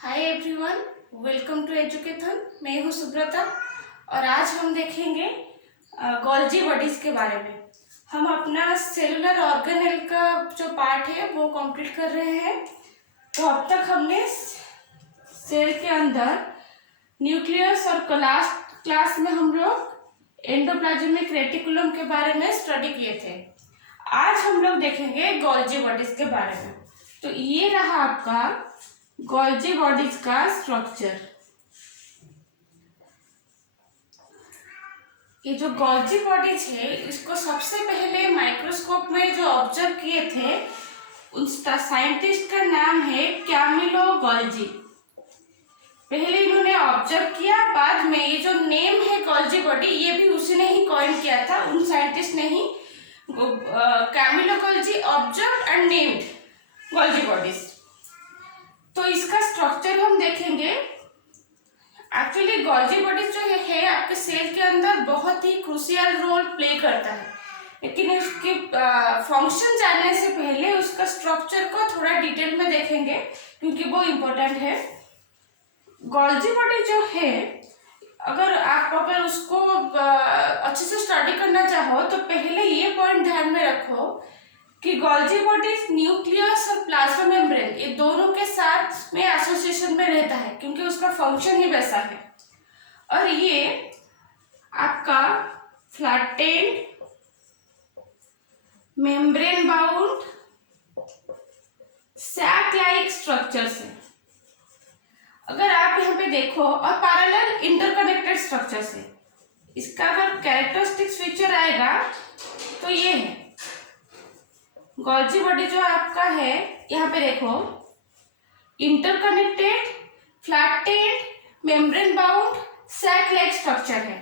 Hi everyone, welcome to Educathon. मैं हूँ सुब्रता और आज हम देखेंगे गोल्जी बॉडीज के बारे में। हम अपना सेलुलर ऑर्गेनेल का जो पार्ट है वो कंप्लीट कर रहे हैं। तो अब तक हमने सेल के अंदर न्यूक्लियस और क्लास में हम लोग एंडोप्लाज्मिक रेटिकुलम के बारे में स्टडी किए थे। आज हम लोग देखेंगे गोल्जी बॉडीज के बारे में। तो ये रहा आपका गोल्जी बॉडीज का स्ट्रक्चर। ये जो गोल्जी बॉडीज है इसको सबसे पहले माइक्रोस्कोप में जो ऑब्जर्व किए थे उस साइंटिस्ट का नाम है कैमिलो गोल्जी। पहले इन्होंने ऑब्जर्व किया, बाद में ये जो नेम है गोल्जी बॉडी ये भी उसी ने ही कॉइन किया था, उन साइंटिस्ट ने ही। Camillo Golgi observe and named Golgi bodies. तो इसका स्ट्रक्चर हम देखेंगे। एक्चुअली गोल्जी बॉडीज जो है आपके सेल के अंदर बहुत ही क्रूशियल रोल प्ले करता है, लेकिन उसके फंक्शन जानने से पहले उसका स्ट्रक्चर को थोड़ा डिटेल में देखेंगे क्योंकि वो इम्पोर्टेंट है। गोल्जी बॉडी जो है, अगर उसको अच्छे से स्टडी करना चाहो तो पहले ये पॉइंट ध्यान में रखो कि गोल्जी बॉडीज न्यूक्लियस और प्लाज्मा मेम्ब्रेन ये दोनों के साथ में एसोसिएशन में रहता है क्योंकि उसका फंक्शन ही वैसा है। और ये आपका flattened membrane bound sac like structures है। अगर आप यहाँ पे देखो, और पैरेलल इंटरकनेक्टेड स्ट्रक्चर्स है। इसका अगर कैरेक्टरिस्टिक्स फीचर आएगा तो ये है गोल्जी बॉडी जो आपका है। यहाँ पे देखो, interconnected flattened membrane bound sac like structure है।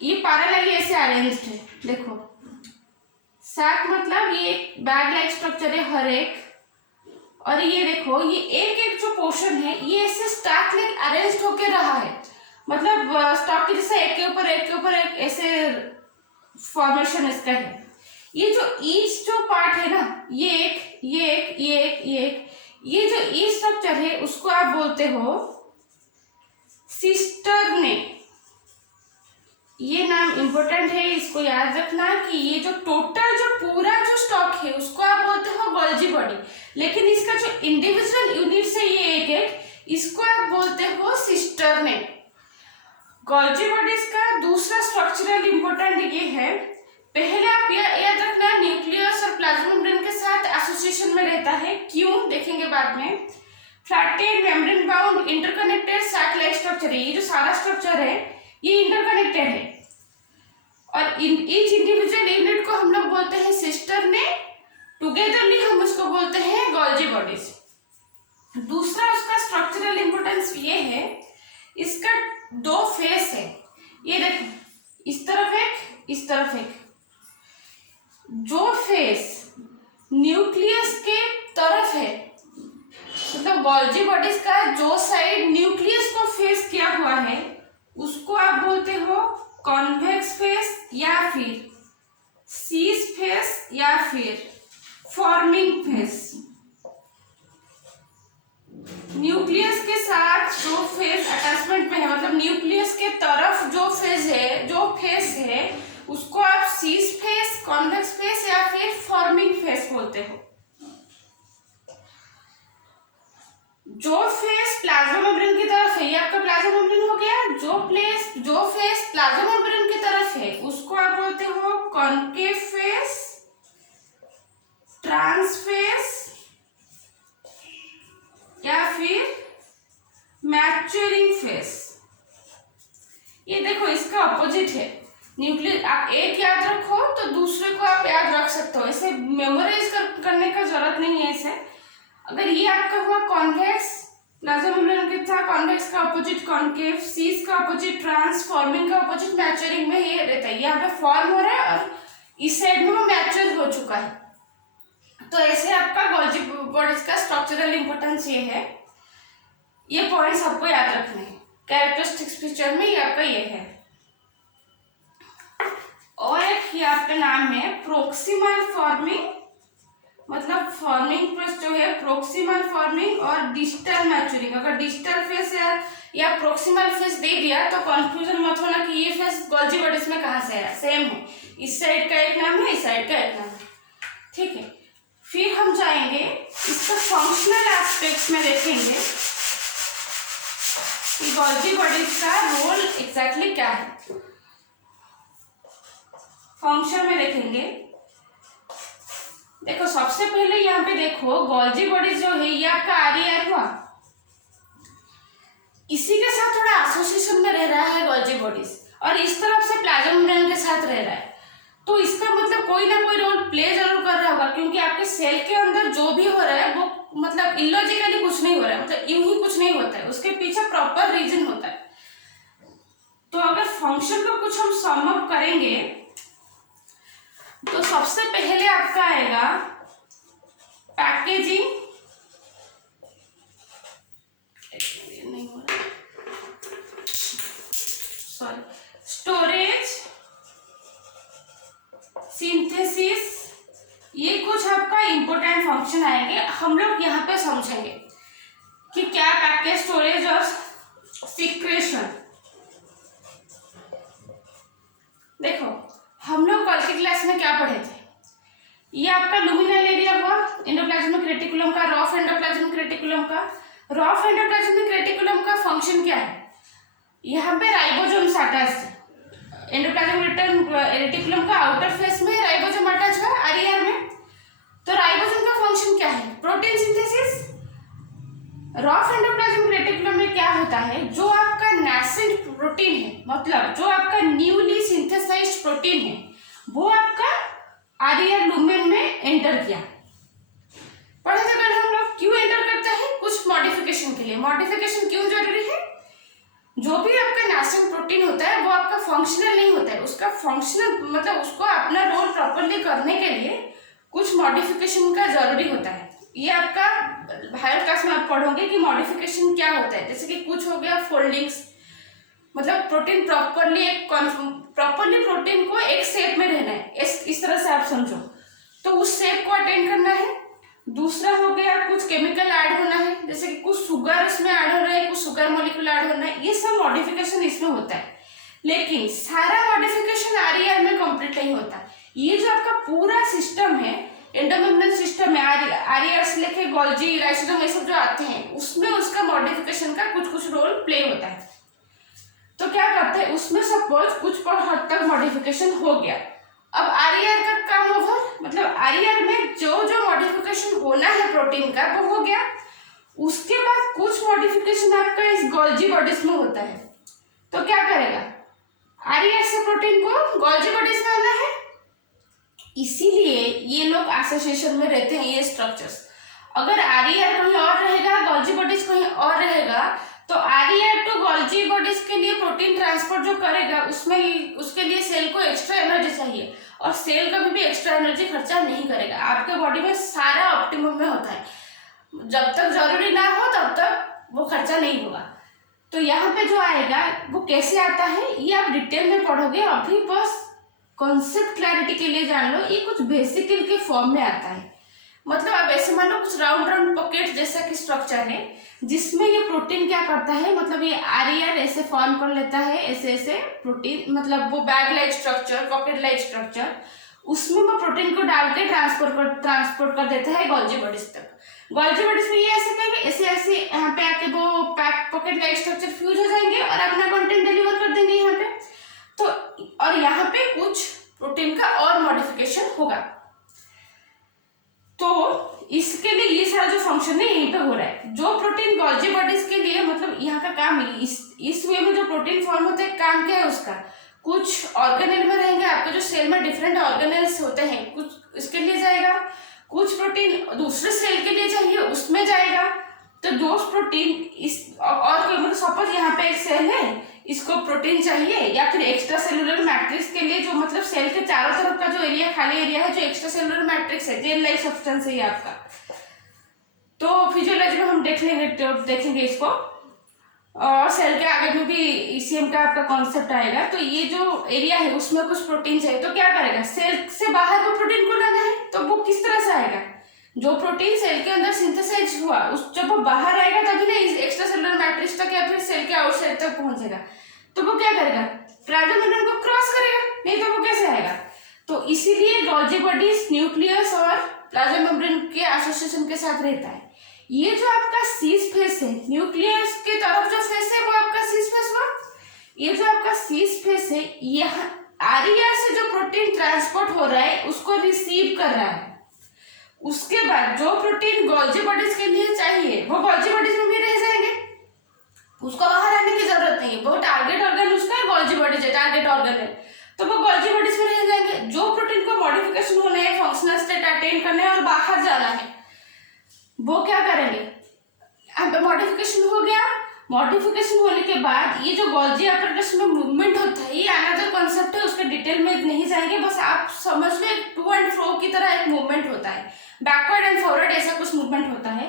ये पैरेलली ऐसे अरेंज्ड है। देखो, सैक मतलब ये बैग लाइक स्ट्रक्चर है हर एक, और ये देखो ये एक एक जो पोर्शन है ये ऐसे स्टैक लाइक अरेंज्ड होके रहा है, मतलब स्टॉक के जैसे एक के ऊपर एक ऐसे फॉर्मेशन इसका है। ये जो ईच जो पार्ट है ना, ये जो ई स्ट्रक्चर है उसको आप बोलते हो सिस्टर्ने। ये नाम इंपॉर्टेंट है, इसको याद रखना कि ये जो टोटल जो पूरा जो स्टॉक है उसको आप बोलते हो गोल्जी बॉडी, लेकिन इसका जो इंडिविजुअल यूनिट्स है ये एक इसको आप बोलते हो सिस्टर्ने। गोल्जी बॉडीज का दूसरा स्ट्रक्चरल इंपॉर्टेंट ये है, पहले आप याद रखना न्यूक्लियस और प्लाज्मा मेम्ब्रेन के साथ एसोसिएशन में रहता है। क्यों देखेंगे बाद में। Flattened membrane bound interconnected sac like structure है। ये जो सारा स्ट्रक्चर है ये इंटरकनेक्टेड है और ईच इंडिविजुअल यूनिट को हम लोग बोलते हैं सिस्टर्ने। टुगेदरली हम उसको बोलते हैं गोल्जी बॉडीज। दूसरा उसका स्ट्रक्चरल इंपोर्टेंस ये है, इसका दो फेस है। ये देखो, इस तरफ एक, इस तरफ एक। जो फेस न्यूक्लियस के तरफ है, मतलब गोल्जी बॉडीज का जो साइड न्यूक्लियस को फेस किया हुआ है उसको आप बोलते हो कॉन्वेक्स फेस या फिर सीज फेस या फिर फॉर्मिंग फेस। न्यूक्लियस के साथ जो फेस अटैचमेंट में है, मतलब न्यूक्लियस के तरफ जो फेस है उसको आप सीज फेस, कॉन्वेक्स फेस या फिर फॉर्मिंग फेस बोलते हो। जो फेस प्लाज्मा मेम्ब्रेन की तरफ है, ये आपका प्लाज्मा मेम्ब्रेन हो गया। जो फेस प्लाज्मा मेम्ब्रेन की तरफ है उसको आप बोलते हो कॉन्केव फेस, ट्रांसफेस या फिर मैच्योरिंग फेस। ये देखो इसका अपोजिट है। न्यूक्लियस आप एक याद रखो तो दूसरे को आप याद रख सकते हो, ऐसे मेमोराइज करने का जरूरत नहीं है इसे। अगर ये आपका हुआ कॉन्वेक्स, प्लाज्मा मेम्ब्रेन के था, कॉन्वेक्स का अपोजिट कॉन्केव, सीज का अपोजिट ट्रांस, फॉर्मिंग का अपोजिट मैच्योरिंग में ये रहता है। यहाँ पे फॉर्म हो रहा है और इस साइड में वो मैच्योर हो चुका है। तो ऐसे आपका गोल्जी बॉडीज का स्ट्रक्चरल इंपोर्टेंस ये है। ये पॉइंट्स आपको याद रखने हैं। कैरेक्टरिस्टिक्स फीचर में ये आपका ये है। और एक ये आपका नाम है प्रोक्सिमल फॉर्मिंग, मतलब फॉर्मिंग प्रोसेस जो है प्रोक्सिमल फॉर्मिंग और डिस्टल मैच्योरिंग। अगर डिस्टल फेस या प्रोक्सिमल फेस दे दिया तो कंफ्यूजन मत होना कि ये फेस गोल्जी बॉडीज में कहाँ से आया, सेम है, इस साइड का एक नाम है, इस साइड का एक नाम है, ठीक है। फिर हम जाएंगे इसका फंक्शनल एस्पेक्ट्स में, देखेंगे कि गोल्जी बॉडीज का रोल एग्जैक्टली क्या है। फंक्शन में देखेंगे, देखो सबसे पहले यहाँ पे देखो गोल्जी बॉडीज जो है ये आपका आरईआर हुआ, इसी के साथ थोड़ा एसोसिएशन में रह रहा है गोल्जी बॉडीज, और इस तरफ से प्लाज्मा मेम्ब्रेन के साथ रह रहा है, तो इसका मतलब कोई ना कोई रोल प्ले जरूर कर रहा होगा, क्योंकि आपके सेल के अंदर जो भी हो रहा है वो मतलब इलॉजिकली कुछ नहीं हो रहा है, मतलब यूं ही कुछ नहीं होता है, उसके पीछे प्रॉपर रीजन होता है। तो अगर फंक्शन को कुछ हम सम अप करेंगे तो सबसे पहले आपका आएगा पैकेजिंग, नहीं हो रहा, सॉरी, स्टोरेज, सिंथेसिस, ये कुछ आपका इंपॉर्टेंट फंक्शन आएंगे। हम लोग यहाँ पे समझेंगे कि क्या पैकेज, स्टोरेज और सिक्रेशन। देखो हम लोग कल की क्लास में क्या पढ़े थे, ये आपका लुमिनल एरिया हुआ एंडोप्लाज्मिक रेटिकुलम का, रॉफ एंडोप्लाज्मिक रेटिकुलम का। रॉफ एंडोप्लाज्मिक रेटिकुलम का फंक्शन क्या है, यहाँ पे राइबोसोम्स अटैच है, एंडोप्लाज्मिक रेटिकुलम का आउटर फेस में राइबोसोम अटैच है आरईआर में। तो राइबोसोम का फंक्शन क्या है, protein synthesis. Rough endoplasmic reticulum में क्या होता है, जो आपका नेसेंट प्रोटीन है, मतलब जो आपका न्यूली सिंथेसाइज्ड प्रोटीन है, वो आपका आरईआर लुमेन में एंटर किया। पढ़े थे कल हम लोग, क्यों एंटर करता है, कुछ मॉडिफिकेशन के लिए। मॉडिफिकेशन क्यों जरूरी है, जो भी आपका नेसेंट प्रोटीन होता है वो आपका फंक्शनल नहीं होता है, उसका फंक्शनल मतलब उसको अपना रोल प्रॉपरली करने के लिए कुछ मॉडिफिकेशन का जरूरी होता है। ये आपका हायर क्लास में आप पढ़ोगे कि मॉडिफिकेशन क्या होता है, जैसे कि कुछ हो गया फोल्डिंग्स, मतलब प्रोटीन प्रॉपरली प्रोटीन को एक शेप में रहना है, इस तरह से आप समझो, तो उस शेप को अटेंड करना है। दूसरा हो गया कुछ केमिकल ऐड होना है, जैसे कि कुछ शुगर इसमें ऐड हो रहा है, कुछ शुगर मॉलिक्यूल ऐड होना है, ये सब मॉडिफिकेशन इसमें होता है। लेकिन सारा मॉडिफिकेशन आरईआर में कंप्लीट नहीं होता। ये जो आपका पूरा सिस्टम है, एंडोमेम्ब्रेन सिस्टम है, आरईआर से लेके गोल्जी, लाइसोसोम, ये सब जो आते हैं, उसमें उसका मॉडिफिकेशन का कुछ कुछ रोल प्ले होता है। तो क्या करते हैं, उसमें सपोज कुछ हद तक मॉडिफिकेशन हो गया, अब आरईआर का काम ओवर, मतलब आरईआर में जो जो मॉडिफिकेशन होना है प्रोटीन का वो हो गया। उसके बाद कुछ मॉडिफिकेशन आपका इस गोल्जी बॉडीज में होता है, तो क्या करेगा, आरईआर से प्रोटीन को गोल्जी बॉडीज में आना है, इसीलिए ये लोग एसोसिएशन में रहते हैं ये स्ट्रक्चर्स। अगर आरईआर कहीं और रहेगा, गोल्जी बॉडीज कहीं और रहेगा, तो आरईआर टू गोल्जी बॉडीज के लिए प्रोटीन ट्रांसपोर्ट जो करेगा उसमें उसके लिए सेल को एक्स्ट्रा एनर्जी चाहिए, और सेल कभी भी एक्स्ट्रा एनर्जी खर्चा नहीं करेगा। आपके बॉडी में सारा ऑप्टिमम में होता है, जब तक जरूरी ना हो तब तक वो खर्चा नहीं होगा। तो यहाँ पे जो आएगा वो कैसे आता है ये आप डिटेल में पढ़ोगे, अभी बस कॉन्सेप्ट क्लैरिटी के लिए जान लो, ये कुछ बेसिकल के फॉर्म में आता है। मतलब आप ऐसे मान लो कुछ राउंड राउंड पॉकेट जैसा कि स्ट्रक्चर है, जिसमें ये प्रोटीन क्या करता है, मतलब ये आरईआर ऐसे फॉर्म कर लेता है, ऐसे ऐसे प्रोटीन, मतलब वो bag like structure, pocket like structure, उसमें वो प्रोटीन को डाल के ट्रांसपोर्ट कर देता है गोल्जी बॉडीज तक। गोल्जी बॉडीज में ये ऐसे करेंगे, ऐसे ऐसे यहाँ पे आके वो पॉकेट लाइक स्ट्रक्चर फ्यूज हो जाएंगे और अपना कंटेंट डिलीवर कर देंगे यहाँ पे। तो और यहाँ पे कुछ प्रोटीन का और मॉडिफिकेशन होगा। तो इसके लिए ये सारा जो फंक्शन है यहीं पे हो रहा है। जो प्रोटीन गोल्जी बॉडीज के लिए, मतलब यहाँ का काम इस वे में जो प्रोटीन फॉर्म होता है, काम क्या है उसका, कुछ ऑर्गेनेल में रहेंगे, आपके जो सेल में डिफरेंट ऑर्गेनेल्स होते हैं, कुछ इसके लिए जाएगा, कुछ प्रोटीन दूसरे सेल के लिए चाहिए उसमें जाएगा। तो दो प्रोटीन इस और मतलब सपोज यहाँ पे एक सेल है, इसको प्रोटीन चाहिए, या फिर एक्स्ट्रा सेलुलर मैट्रिक्स के लिए जो मतलब सेल के चारों तरफ का जो एरिया खाली एरिया है, जो एक्स्ट्रा सेलुलर मैट्रिक्स है, जेल लाइक सब्सटेंस है ये आपका। तो फिजियोलॉजी में हम देखेंगे इसको, और सेल के आगे में भी ईसीएम का आपका कॉन्सेप्ट आएगा। तो ये जो एरिया है उसमें कुछ प्रोटीन चाहिए, तो क्या करेगा, सेल से बाहर वो प्रोटीन को लाना है, तो वो किस तरह से आएगा, जो प्रोटीन सेल के अंदर सिंथेसाइज हुआ उस जब वो बाहर आएगा तभी ना इस एक्स्ट्रा सेलुलर मैट्रिक्स तक या फिर सेल के आउटसाइड तक पहुंचेगा। तो वो क्या करेगा, प्लाज्मा मेम्ब्रेन को क्रॉस करेगा, नहीं तो वो कैसे आएगा। तो इसीलिए गोल्जी बॉडीज न्यूक्लियस और प्लाज्मा मेम्ब्रेन के एसोसिएशन के साथ रहता है। ये जो आपका सीस फेस है, न्यूक्लियस की तरफ जो फेस है वो आपका सीस फेस हुआ। ये जो आपका सीस फेस है, यहाँ आरईआर से जो प्रोटीन ट्रांसपोर्ट हो रहा है उसको रिसीव कर रहा है। उसके बाद जो प्रोटीन गोल्जी बॉडीज के लिए चाहिए वो गोल्जी बॉडीज में भी रह जाएंगे, उसको बाहर आने की जरूरत नहीं है। वो टारगेट ऑर्गन उसका गोल्जी बॉडीज है, टारगेट ऑर्गन है, तो वो गोल्जी बॉडीज में रह जाएंगे। जो प्रोटीन को मॉडिफिकेशन होना है, फंक्शनल स्टेट अटेन करना है और बाहर जाना है, वो क्या करेंगे, अब मॉडिफिकेशन हो गया। मॉडिफिकेशन होने के बाद ये जो गोल्जी apparatus में मूवमेंट होता है, ये अनदर कॉन्सेप्ट है, उसके डिटेल में नहीं जाएंगे, बस आप समझ लो एक टू एंड फ्रो की तरह एक मूवमेंट होता है, बैकवर्ड एंड फॉरवर्ड ऐसा कुछ मूवमेंट होता है।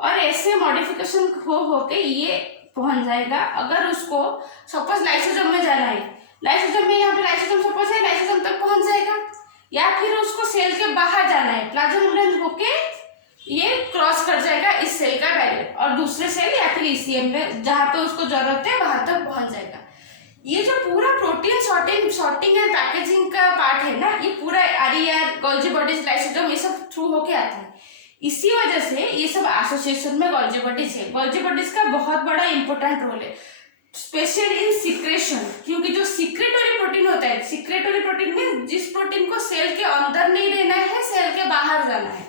और ऐसे मॉडिफिकेशन हो के ये पहुंच जाएगा। अगर उसको सपोज लाइसोसोम में जाना है, लाइसोसोम में यहाँ पे लाइसोसोम सपोज है, लाइसोसोम तक पहुंच जाएगा। या फिर उसको सेल के बाहर जाना है, प्लाज्मा मेम्ब्रेन होके ये क्रॉस कर जाएगा इस सेल का बैरियर और दूसरे सेल या फिर ईसीएम में जहां पे उसको जरूरत है वहां तक पहुंच जाएगा। ये जो पूरा प्रोटीन सॉर्टिंग एंड पैकेजिंग का पार्ट है ना, ये पूरा आरईआर, गोल्जी बॉडीज, लाइसोसोम ये सब थ्रू होके आता है। इसी वजह से ये सब एसोसिएशन में गोल्जी बॉडीज है। गोल्जी बॉडीज का बहुत बड़ा इंपॉर्टेंट रोल है, स्पेशल इन सिक्रेशन, क्योंकि जो सिक्रेटरी प्रोटीन होता है, सिक्रेटरी प्रोटीन में जिस प्रोटीन को सेल के अंदर नहीं रहना है, सेल के बाहर जाना है,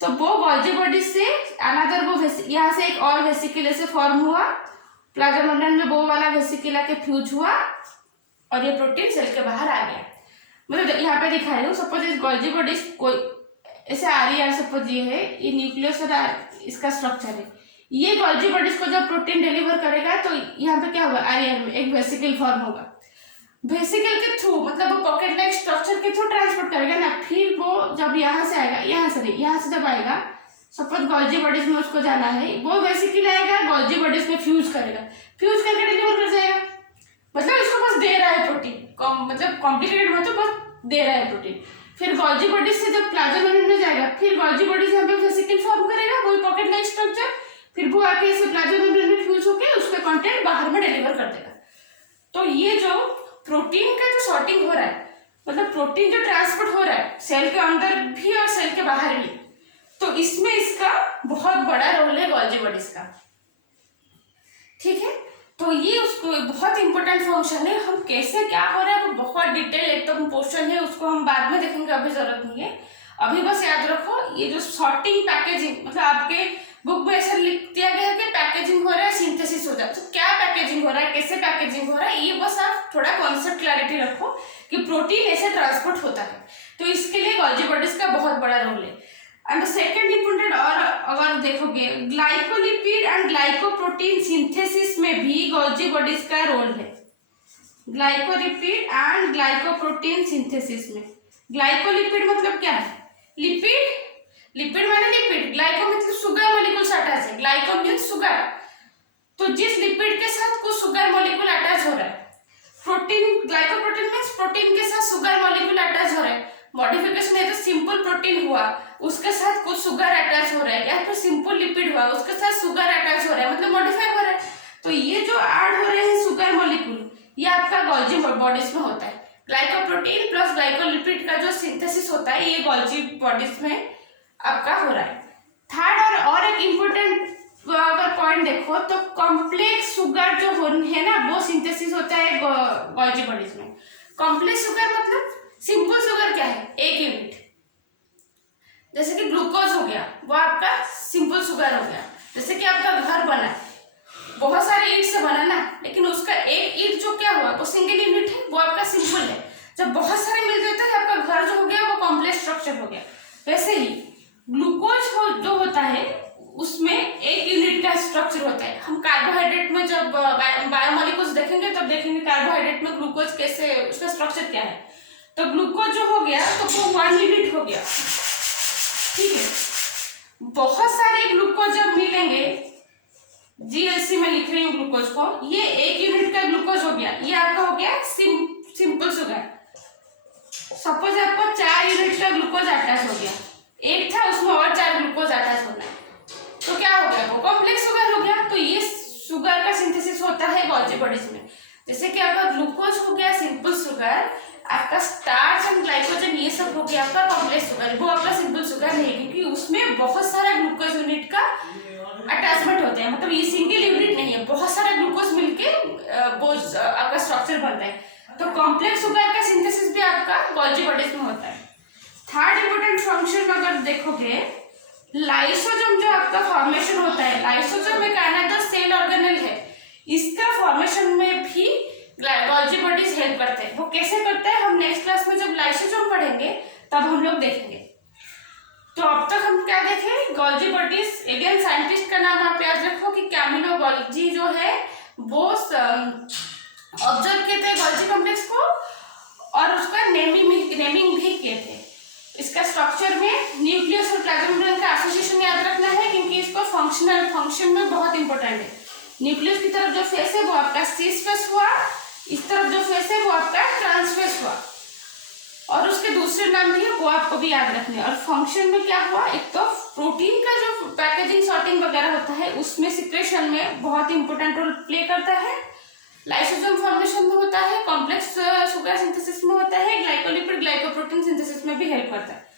तो वो गोल्जी बॉडीज से अनदर वो यहाँ से एक और वेसिकल ऐसे फॉर्म हुआ, प्लाज्मा मेम्ब्रेन में वो वाला वेसिकल आके फ्यूज हुआ और ये प्रोटीन सेल के बाहर आ गया। मतलब यहाँ पे दिखा रही हूँ, सपोज इस गोल्जी बॉडीज कोई ऐसे आरईआर सपोज ये है, ये न्यूक्लियस और इसका स्ट्रक्चर है। ये गोल्जी बॉडीज को जब प्रोटीन डिलीवर करेगा तो यहाँ पे क्या होगा, आरईआर में एक वेसिकल फॉर्म होगा। वेसिकल के थ्रू मतलब वो पॉकेट लाइक स्ट्रक्चर के थ्रू ट्रांसपोर्ट करेगा ना, फिर वो जब यहाँ से आएगा, यहाँ से जब आएगा, सपोज गोल्जी बॉडीज में उसको जाना है, वो वेसिकल आएगा, गोल्जी बॉडीज में फ्यूज करेगा, फ्यूज करके डिलीवर कर जाएगा। मतलब इसको बस दे रहा है प्रोटीन, मतलब कॉम्प्लिकेटेड मतलब बस दे रहा है प्रोटीन। फिर गोल्जी बॉडीज से जब प्लाज्मा मेम्ब्रेन में जाएगा, फिर गोल्जी बॉडीज यहाँ पे वेसिकल फॉर्म करेगा, वही पॉकेट लाइक स्ट्रक्चर, फिर वो आके इसे प्लाज्मा मेम्ब्रेन में फ्यूज होकर उसका कंटेंट बाहर में डिलीवर कर देगा। तो ये जो प्रोटीन का जो सॉर्टिंग हो रहा है, मतलब प्रोटीन जो ट्रांसपोर्ट हो रहा है सेल के अंदर भी और सेल के बाहर भी, तो इसमें इसका बहुत बड़ा रोल है गोल्जी बॉडीज का। ठीक है, तो ये उसको बहुत इंपॉर्टेंट फंक्शन है। हम कैसे क्या हो रहा है वो बहुत डिटेल एकदम पोर्शन है, उसको हम बाद में देखेंगे, अभी जरूरत नहीं है। अभी बस याद रखो ये जो सॉर्टिंग पैकेजिंग, मतलब आपके बुक में ऐसा लिख दिया गया है कि पैकेजिंग हो रहा है, सिंथेसिस हो जाता है, तो क्या पैकेजिंग हो रहा है, कैसे पैकेजिंग हो रहा है, ये बस आप थोड़ा कॉन्सेप्ट क्लैरिटी रखो कि प्रोटीन ऐसे ट्रांसपोर्ट होता है। तो इसके लिए गोल्जी बॉडीज का बहुत बड़ा रोल है। एंड सेकेंड इंपॉर्टेंट, और अगर देखोगे ग्लाइकोलिपिड एंड ग्लाइकोप्रोटीन सिंथेसिस में भी गोल्जी बॉडीज का रोल है। ग्लाइकोलिपिड एंड ग्लाइकोप्रोटीन सिंथेसिस में, ग्लाइकोलिपिड मतलब क्या है, लिपिड, लिपिड माने लिपिड, ग्लाइको मतलब शुगर मॉलिक्यूल्स अटैच है, ग्लाइको मींस शुगर, तो जिस लिपिड के साथ कुछ शुगर मॉलिक्यूल अटैच हो रहा है, प्रोटीन, ग्लाइकोप्रोटीन मींस प्रोटीन के साथ शुगर मॉलिक्यूल अटैच हो रहा है। मॉडिफिकेशन है तो सिंपल प्रोटीन हुआ, उसके साथ कुछ शुगर अटैच हो रहा है, या फिर सिंपल लिपिड हुआ, उसके साथ शुगर अटैच हो रहा है, मतलब मॉडिफाई हो रहा है। तो ये जो ऐड हो रहे हैं शुगर मॉलिक्यूल, ये आपका गोल्जी बॉडीज में होता है। ग्लाइकोप्रोटीन प्लस ग्लाइकोलिपिड का जो सिंथेसिस होता है, ये गोल्जी बॉडीज में आपका हो रहा है। थर्ड और एक इम्पोर्टेंट अगर पॉइंट देखो तो कॉम्प्लेक्स शुगर जो है ना, वो सिंथेसिस होता है गोल्जी बॉडीज में। कॉम्प्लेक्स शुगर मतलब सिंपल शुगर क्या है, एक यूनिट, जैसे कि ग्लूकोज हो गया, वो आपका सिंपल शुगर हो गया। जैसे कि आपका घर बना, बहुत सारे ईंट से बना ना, लेकिन उसका एक ईंट जो क्या हुआ वो सिंगल यूनिट है, वो आपका सिंपल है। जब बहुत सारे मिल जाते हैं आपका घर जो हो गया वो कॉम्प्लेक्स स्ट्रक्चर हो गया। वैसे ही ग्लूकोज जो होता है उसमें एक यूनिट का स्ट्रक्चर होता है। हम कार्बोहाइड्रेट में जब बायोमोलिक्यूल्स देखेंगे तब देखेंगे कार्बोहाइड्रेट में ग्लूकोज कैसे, उसका स्ट्रक्चर क्या है। तो ग्लूकोज जो हो गया तो वो 1 यूनिट हो गया, ठीक है। बहुत सारे ग्लूकोज जब मिलेंगे, जीएलसी में लिख रही हूँ ग्लूकोज को, ये 1 यूनिट का ग्लूकोज हो गया, ये आपका हो गया सिंपल शुगर। सपोज आपको 4 यूनिट का ग्लूकोज अटैच हो गया, एक था उसमें और 4 ग्लूकोज अटैच होना है, तो क्या हो गया, वो कॉम्प्लेक्स शुगर हो गया। तो ये शुगर का सिंथेसिस होता है गोल्जी बॉडीज में। जैसे कि आपका ग्लूकोज हो गया सिंपल शुगर, आपका स्टार्च एंड ग्लाइकोजन ये सब हो गया आपका कॉम्प्लेक्स शुगर, वो आपका सिंपल शुगर नहीं, क्योंकि उसमें बहुत सारा ग्लूकोज यूनिट का अटैचमेंट होते हैं, मतलब ये सिंगल यूनिट नहीं है, बहुत सारा ग्लूकोज मिलके वो आपका स्ट्रक्चर बनता है। तो कॉम्प्लेक्स शुगर का सिंथेसिस भी आपका गोल्जी बॉडीज में होता है। थर्ड इंपॉर्टेंट फंक्शन अगर देखोगे, लाइसोसोम जो आपका फॉर्मेशन होता है, लाइसोसोम एक अनदर सेल ऑर्गेनेल है, इसका फॉर्मेशन में भी गोल्जी बॉडीज हेल्प करते हैं। वो कैसे करते हैं हम नेक्स्ट क्लास में जब लाइसोसोम पढ़ेंगे तब हम लोग देखेंगे। तो अब तक हम क्या देखें, गोल्जी बॉडीज। अगेन साइंटिस्ट का नाम आप याद रखो कि कैमिलो गोल्जी जो है वो ऑब्जर्व किए थे गोल्जी कॉम्प्लेक्स को और उसका नेमिंग भी किए थे। इसका स्ट्रक्चर में न्यूक्लियस और प्लाज्मा का एसोसिएशन याद रखना है, क्योंकि इसको फंक्शन में बहुत इंपॉर्टेंट है। न्यूक्लियस की तरफ जो फेस है वो आपका सिस फेस हुआ, इस तरफ जो फेस है वो आपका ट्रांस फेस हुआ, और उसके दूसरे नाम भी है वो आपको भी याद रखने हैं। और फंक्शन में क्या हुआ, एक तो प्रोटीन का जो पैकेजिंग सॉर्टिंग वगैरह होता है उसमें सिक्रेशन में बहुत इंपॉर्टेंट रोल प्ले करता है, लाइसोसोम फॉर्मेशन में होता है, कॉम्प्लेक्स शुगर सिंथेसिस में होता है, ग्लाइकोलिपिड ग्लाइकोप्रोटीन सिंथेसिस में भी हेल्प करता है।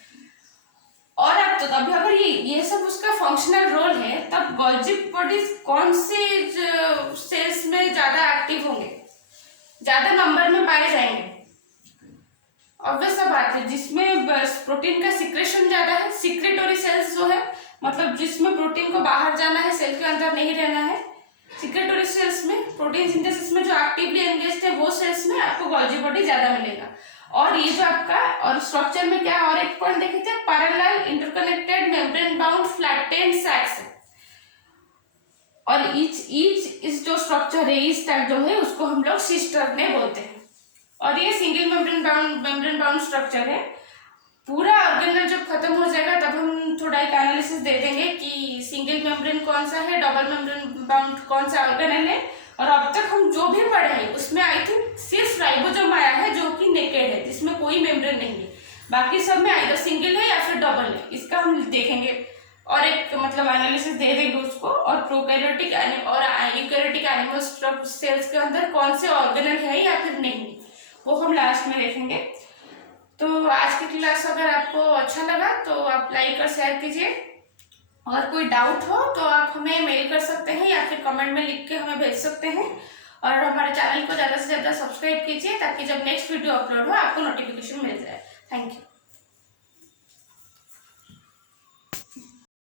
और अब तो तभी अगर ये सब उसका फंक्शनल रोल है, तब गोल्जी बॉडीज कौन से सेल्स में ज्यादा एक्टिव होंगे, ज्यादा नंबर में पाए जाएंगे? ऑब्वियस सा बात है, जिसमें प्रोटीन का सिक्रेशन ज्यादा है, सिक्रेटोरी सेल्स जो है, मतलब जिसमें प्रोटीन को बाहर जाना है, सेल के अंदर नहीं रहना है, सिक्रेटोरी सेल्स में प्रोटीन सिंथेसिस में जो एक्टिवली एंगेज्ड है वो सेल्स में आपको गोल्जी बॉडी ज्यादा मिलेगा। और ये जो आपका और स्ट्रक्चर में क्या और एक पॉइंट देखे थे, parallel interconnected membrane bound flattened sacs, और इस जो स्ट्रक्चर है, इस टाइप जो है उसको हम लोग सिस्टर्ने बोलते हैं। और ये सिंगल मेम्ब्रेन बाउंड स्ट्रक्चर है। पूरा ऑर्गेनल जब खत्म हो जाएगा तब हम थोड़ा एक एनालिसिस दे देंगे कि सिंगल मेम्ब्रेन कौन सा है, डबल मेम्ब्रेन बाउंड कौन सा ऑर्गेनल है। और अब तक हम जो भी पढ़े हैं उसमें आई थिंक सिर्फ राइबोसोम आया है जो कि नेकेड है, जिसमें कोई मेम्ब्रेन नहीं है, बाकी सब में आइदर सिंगल है या फिर डबल है। इसका हम देखेंगे और एक मतलब एनालिसिस दे देंगे उसको। और प्रोकैरियोटिक और यूकैरियोटिक एनिमल सेल्स के अंदर कौन से ऑर्गेनल है या फिर नहीं, वो हम लास्ट में देखेंगे। तो आज की क्लास अगर आपको अच्छा लगा तो आप लाइक और शेयर कीजिए, और कोई डाउट हो तो आप हमें मेल कर सकते हैं या फिर कमेंट में लिख के हमें भेज सकते हैं। और हमारे चैनल को ज़्यादा से ज़्यादा सब्सक्राइब कीजिए ताकि जब नेक्स्ट वीडियो अपलोड हो आपको नोटिफिकेशन मिल जाए। Thank you.